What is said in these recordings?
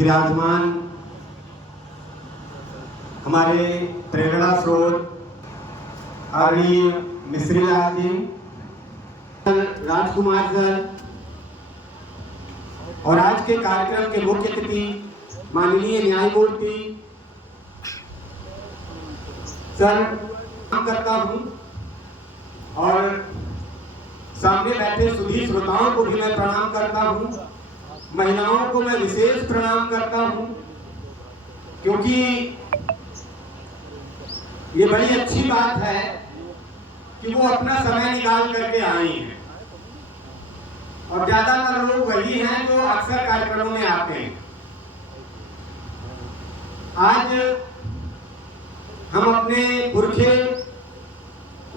विराजमान हमारे प्रेरणा स्रोत आदरणीय मिस्त्री जी, राजकुमार सर और आज के कार्यक्रम के मुख्य अतिथि माननीय न्यायमूर्ति सर काम करता हूं और सामने बैठे सभी श्रोताओं को भी मैं प्रणाम करता हूं। महिलाओं को मैं विशेष प्रणाम करता हूं क्योंकि ये बड़ी अच्छी बात है कि वो अपना समय निकाल करके आई हैं और ज्यादातर लोग वही हैं जो अक्सर कार्यक्रमों में आते हैं। आज हम अपने पुरखे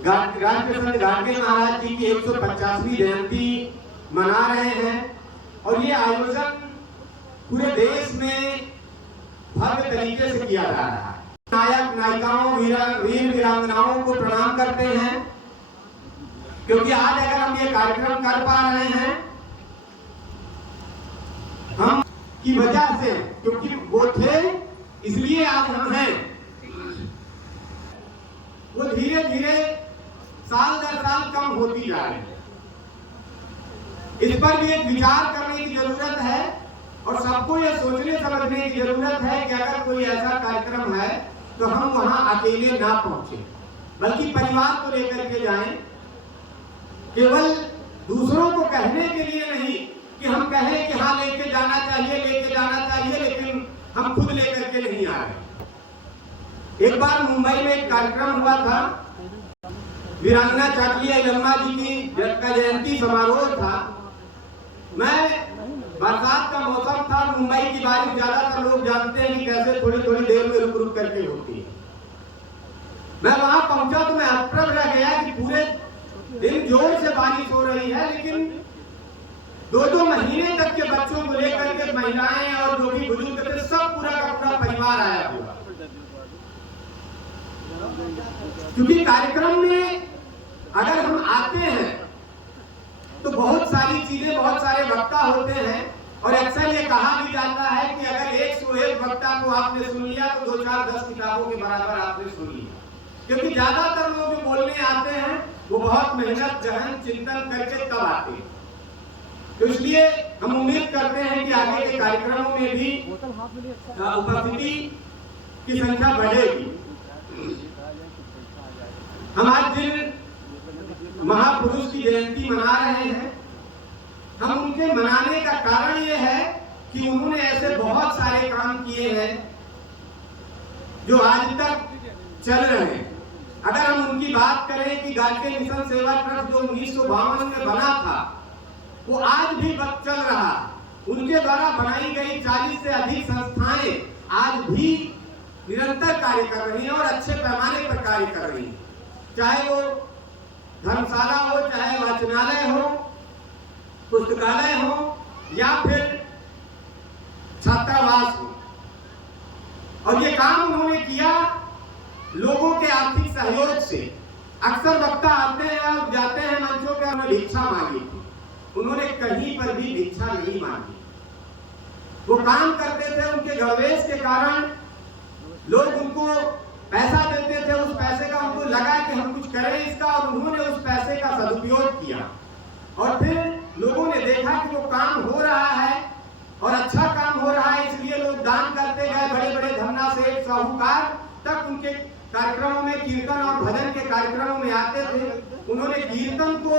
रामकृष्ण गाडगे महाराज जी की 150वीं जयंती मना रहे हैं और ये आयोजन पूरे देश में भव्य तरीके से किया जा रहा है। नायक नायिकाओं वीर वीरांगनाओं को प्रणाम करते हैं क्योंकि आज अगर हम ये कार्यक्रम कर पा रहे हैं हम की वजह से, क्योंकि वो थे इसलिए आज हम हैं। वो धीरे धीरे साल दर साल कम होती जा रही है। इस पर भी एक विचार करने की जरूरत है और सबको ये सोचने समझने की जरूरत है कि अगर कोई ऐसा कार्यक्रम है तो हम वहां अकेले ना पहुंचे, बल्कि परिवार को लेकर के जाएं। केवल दूसरों को कहने के लिए नहीं कि हम कहें कि हाँ लेके जाना चाहिए, लेकिन हम खुद लेकर के नहीं आ रहे। एक बार मुंबई में एक कार्यक्रम हुआ था, वीरांगना चाकली अय्यम्मा जी की जयंती समारोह था। मैं बरसात का मौसम था, मुंबई की बारिश ज्यादातर लोग जानते हैं कि कैसे थोड़ी थोड़ी देर में रुक रुक करके होती है। मैं वहां पहुंचा तो मैं अप्रभ रह गया कि पूरे दिन जोर से बारिश हो रही है, लेकिन 2-2 महीने तक के बच्चों को लेकर के महिलाएं और जो भी बुजुर्ग थे सब पूरा का पूरा परिवार आया हुआ। क्योंकि कार्यक्रम में अगर हम आते हैं तो बहुत सारी चीजें, बहुत सारे वक्ता होते हैं और अक्सर ये कहा भी जाता है कि अगर 101 वक्ता को आपने सुन लिया तो 2, 4, 10 किताबों के बराबर आपने सुन लिया। क्योंकि ज्यादातर लोग जो बोलने आते हैं वो बहुत मेहनत गहन चिंतन करके तब आते हैं। तो इसलिए हम उम्मीद करते हैं कि आगे के कार्यक्रमों में भी उपस्थिति की संख्या बढ़ेगी। हम आज जिन महापुरुष की जयंती मना रहे हैं, हम उनके मनाने का कारण ये है कि उन्होंने ऐसे बहुत सारे काम किए हैं जो आज तक चल रहे हैं। अगर हम उनकी बात करें कि गाडगे मिशन सेवा ट्रस्ट जो 1952 में बना था वो आज भी चल रहा। उनके द्वारा बनाई गई 40 से अधिक संस्थाएं आज भी निरंतर कार्य कर रही हैं और अच्छे पैमाने पर कार्य कर रही हैं। चाहे वो धर्मशाला हो, चाहे वाचनालय हो, पुस्तकालय हो या फिर छात्रावास हो। और ये काम उन्होंने किया लोगों के आर्थिक सहयोग से। अक्सर वक्ता आते हैं और जाते हैं मंचों पे, उन्होंने भिक्षा मांगी थी, उन्होंने कहीं पर भी भिक्षा नहीं मांगी। वो काम करते थे, उनके गणवेश के कारण लोग उनको पैसा देते थे। उस पैसे का उनको लगा कि हम कुछ करें इसका, और उन्होंने उस पैसे का सदुपयोग किया और फिर लोगों ने देखा कि वो काम हो रहा है और अच्छा काम हो रहा है, इसलिए लोग दान करते गए। बड़े बड़े धन्ना सेठ साहूकार तक उनके कार्यक्रमों में, कीर्तन और भजन के कार्यक्रमों में आते थे। उन्होंने कीर्तन को,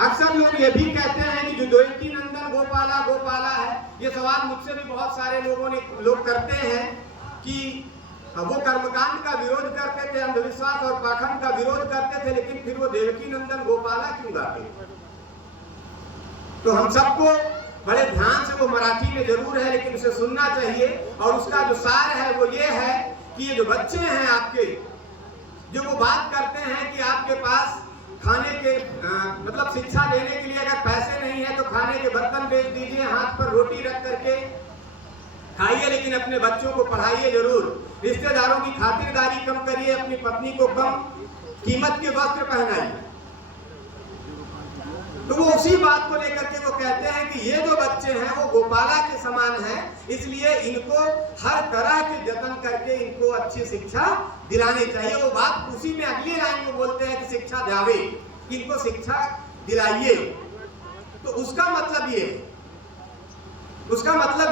अक्सर लोग ये भी कहते हैं कि जो देवकी नंदन गोपाला गोपाला है, ये सवाल मुझसे भी बहुत सारे लोग करते हैं कि वो कर्मकांड का विरोध करते थे, अंधविश्वास और पाखंड का विरोध करते थे, लेकिन फिर वो देवकी नंदन गोपाला क्यों गाते? तो हम सबको बड़े ध्यान से, वो मराठी में जरूर है लेकिन उसे सुनना चाहिए। और उसका जो सार है वो ये है कि ये जो बच्चे हैं आपके, जो वो बात करते हैं कि आपके पास खाने के मतलब शिक्षा देने के लिए अगर पैसे नहीं है तो खाने के बर्तन बेच दीजिए, हाथ पर रोटी रख करके खाइए, लेकिन अपने बच्चों को पढ़ाइए जरूर। रिश्तेदारों की खातिरदारी कम करिए, अपनी पत्नी को कम कीमत के वस्त्र पहनाइए। तो वो उसी बात को लेकर के वो कहते हैं कि ये जो बच्चे हैं वो गोपाला के समान हैं, इसलिए इनको हर तरह के जतन करके इनको अच्छी शिक्षा दिलानी चाहिए। वो बात उसी में अगली लाइन में बोलते हैं कि शिक्षा दिलावे, इनको शिक्षा दिलाइए। तो उसका मतलब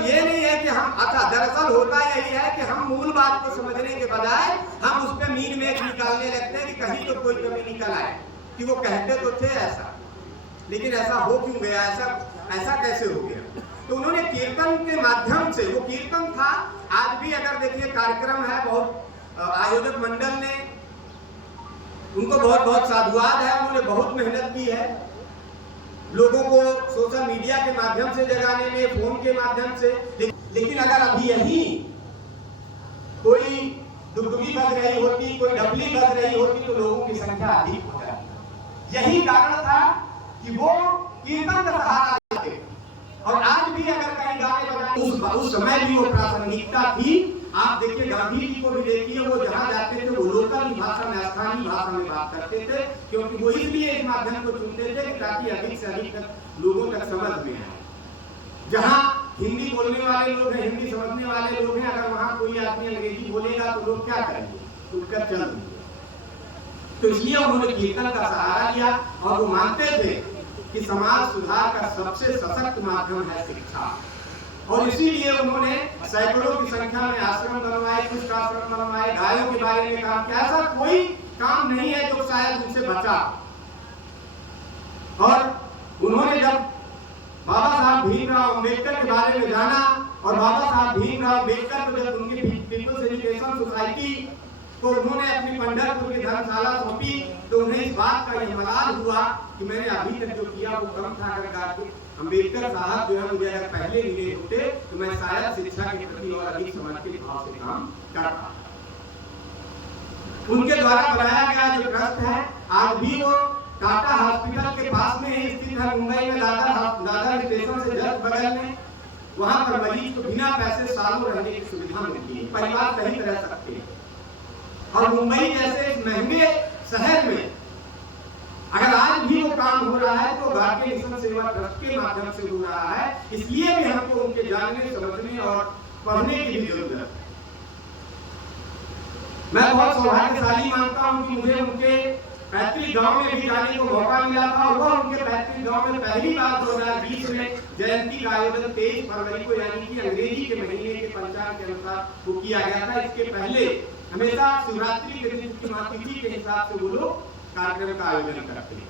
ये नहीं है कि हम, अच्छा दरअसल होता यही है कि हम मूल बात को समझने के बजाय हम उस पर मीन मेख निकालने लगते हैं कि कहीं तो कोई कमी निकल आए कि वो कहते तो थे ऐसा, लेकिन ऐसा हो क्यों गया, ऐसा कैसे हो गया। तो उन्होंने कीर्तन के माध्यम से, वो कीर्तन था, आज भी अगर देखिए कार्यक्रम है, बहुत आयोजक मंडल ने, उनको बहुत बहुत साधुवाद है, उन्होंने बहुत मेहनत की है लोगों को सोशल मीडिया के माध्यम से जगाने में, फोन के माध्यम से। लेकिन अगर अभी यही कोई दुगदुगी बज रही होती, कोई डबली बज रही होती तो लोगों की संख्या अधिक हो जाती। यही कारण था कि वो कीर्तन का सहारा लेते। और आज भी अगर कहीं गाने बजाने, उस समय भी वो प्रासंगिकता थी। आप देखिए गांधी जी को भी देखिए, वो जहां जाते थे वो लोकल भाषा में, स्थानीय भाषा में बात करते थे, क्योंकि वो इसलिए इस माध्यम को चुनते थे ताकि अधिक से अधिक लोगों तक समझ में आए। जहां हिंदी बोलने वाले लोग हैं, हिंदी समझने वाले लोग हैं, अगर वहां कोई आदमी अंग्रेजी बोलेगा तो लोग क्या करेंगे, उठकर चल देंगे। तो इसलिए उन्होंने कीर्तन का सहारा लिया और वो मानते थे कि समाज सुधार का सबसे सशक्त माध्यम है शिक्षा। और इसीलिए उन्होंने सैकड़ों की संख्या में आश्रम बनवाए, कुछ आश्रम बनवाए, गायों के बारे में काम किया। ऐसा कोई काम नहीं है जो शायद उनसे बचा। और उन्होंने जब बाबा साहब भीमराव अम्बेडकर के बारे में जाना और बाबा साहब भीमराव अम्बेडकर को जब उनकी पीपुल्स एजुकेशन सोसाइटी को उन्होंने अपनी पंढरपुर की धर्मशाला सौंपी, तो उन्हें इस बात का यह मलाल हुआ कि मैंने अभी तक जो किया वो कम था। अगर अम्बेडकर साहब जो है मुझे अगर पहले मिले होते तो मैं शायद शिक्षा के प्रति और अधिक समर्पित भाव से काम करता। उनके द्वारा बनाया गया जो ट्रस्ट है, आज भी वो टाटा हॉस्पिटल के पास में स्थित है, मुंबई में दादर स्टेशन से जस्ट बगल में। वहां पर मरीज को बिना पैसे सालों रहने की सुविधा मिलती है, परिवार सहित रह सकते हैं। और मुंबई जैसे महंगे शहर में अगर आज भी वो काम हो रहा है तो भारतीय मिशन सेवा ट्रस्ट के माध्यम से हो रहा है। इसलिए भी हमको उनके जानने, समझने और पढ़ने की भी जरूरत है। मैं बहुत सौभाग्यशाली मानता हूं कि मुझे उनके पैतृक गांव में भी जाने को मौका मिला था। और वह उनके पैतृक गांव में पहली बार 2020 में जयंती का आयोजन 23 फरवरी को, यानी कि अंग्रेजी के महीने के पंचांग के अनुसार वो किया गया था। इसके पहले हमेशा शिवरात्रि के दिन की तिथि के हिसाब से वो लोग कार्यक्रम का आयोजन करते हैं।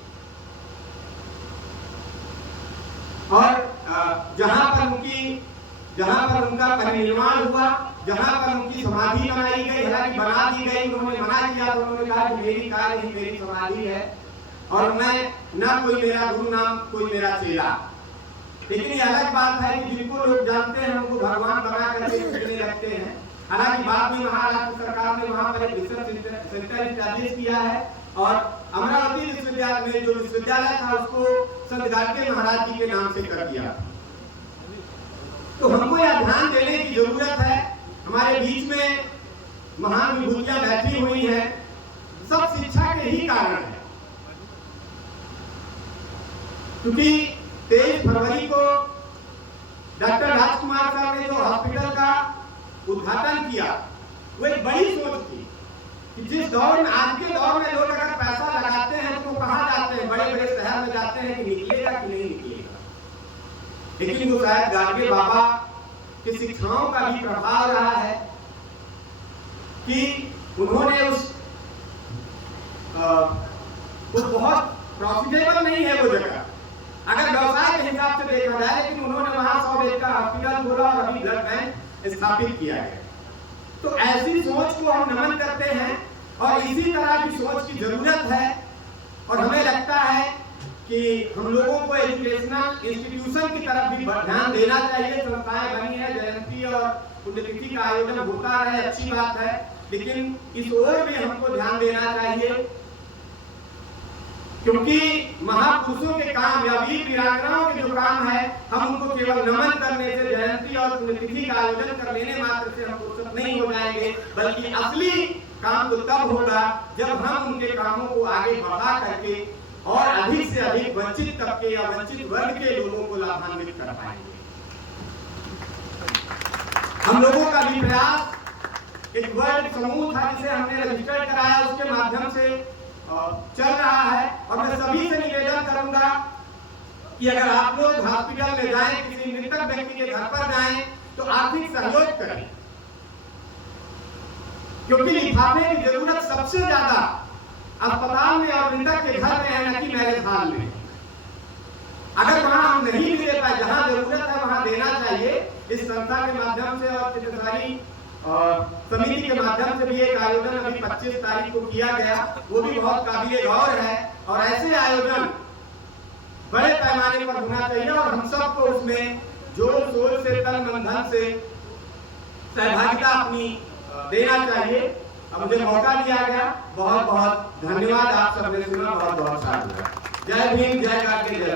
और जहां पर उनका परिनिर्वाण हुआ, जहां पर उनकी समाधि बनाई गई, हालांकि बना दी गई, उन्होंने मना किया, तो उन्होंने कहा कि मेरी कार ही मेरी समाधि है और मैं ना कोई मेरा गुरु ना कोई मेरा चेला। लेकिन ये अलग बात है कि जिनको लोग जानते हैं उनको भगवान बना करके पूजने लगते हैं। हालांकि बाद में महाराष्ट्र सरकार ने वहां पर एक रिसर्च सेंटर एस्टैब्लिश किया है और अमरावती विश्वविद्यालय में जो विश्वविद्यालय था उसको संत गाडगे महाराज जी के नाम से कर दिया। तो हमको यह ध्यान देने की जरूरत है, हमारे बीच में महान विभूतियां बैठी हुई हैं, सब शिक्षा के ही कारण है। क्योंकि 23 फरवरी को डॉक्टर राजकुमार साहब ने जो हॉस्पिटल का उद्घाटन किया, वो एक बड़ी सोच थी कि जिस दौर में, आज के दौर में लोग अगर पैसा लगाते हैं तो कहां जाते हैं, बड़े बड़े शहर में जाते हैं कि निकलेगा कि नहीं निकलेगा। लेकिन वो शायद गाडगे बाबा की शिक्षाओं का भी प्रभाव रहा है कि उन्होंने वो बहुत प्रॉफिटेबल नहीं है वो जगह अगर व्यवसाय के हिसाब से देखा जाए, लेकिन उन्होंने वहां 100 बेड का हॉस्पिटल खोला और अभी ब्लड बैंक स्थापित किया है। तो ऐसी सोच को हम नमन करते हैं और इसी तरह की सोच की जरूरत है। और हमें लगता है कि हम लोगों को एजुकेशनल इंस्टीट्यूशन की तरफ भी ध्यान देना चाहिए। संस्थाएं बनी है, जयंती और पुण्यतिथि का आयोजन होता है, अच्छी बात है, लेकिन इस ओर भी हमको ध्यान देना चाहिए, क्योंकि महापुरुषों के काम या वीर वीरांगनाओं के जो काम है, हम उनको केवल नमन करने से, जयंती और पुण्यतिथि का आयोजन कर लेने मात्र से हम फुर्सत नहीं हो जाएंगे, बल्कि असली काम तो तब होगा जब हम उनके कामों को आगे बढ़ा करके और अधिक से अधिक वंचित तबके या वंचित वर्ग के लोगों को लाभान्वित कर पाएंगे। हम लोगों का भी प्रयास एक वर्ग समूह था जिसे हमने रजिस्टर कराया, उसके माध्यम से चल रहा है। और मैं सभी से निवेदन करूंगा कि अगर आप लोग हॉस्पिटल में जाएं, किसी मृतक व्यक्ति के घर पर जाएं, तो आर्थिक सहयोग करें, क्योंकि लिफाफे की जरूरत सबसे ज्यादा अस्पताल में और मृतक के घर में है, न कि मैरिज हॉल में। अगर वहां हम नहीं भी दे पाए, जहां जरूरत है वहां देना चाहिए। इस संस्था के माध्यम से और चित्रकारी समिति के माध्यम से भी एक आयोजन अभी 25 तारीख को किया गया, वो भी बहुत काबिल गौर है। और ऐसे आयोजन बड़े पैमाने पर होना चाहिए और हम सबको उसमें जोर शोर से, तन मन धन से सहभागिता अपनी देना चाहिए। अब मुझे मौका दिया गया, बहुत बहुत धन्यवाद। आप सबने सुना, बहुत बहुत साधुवाद। जय भीम, जय गार्गे, जय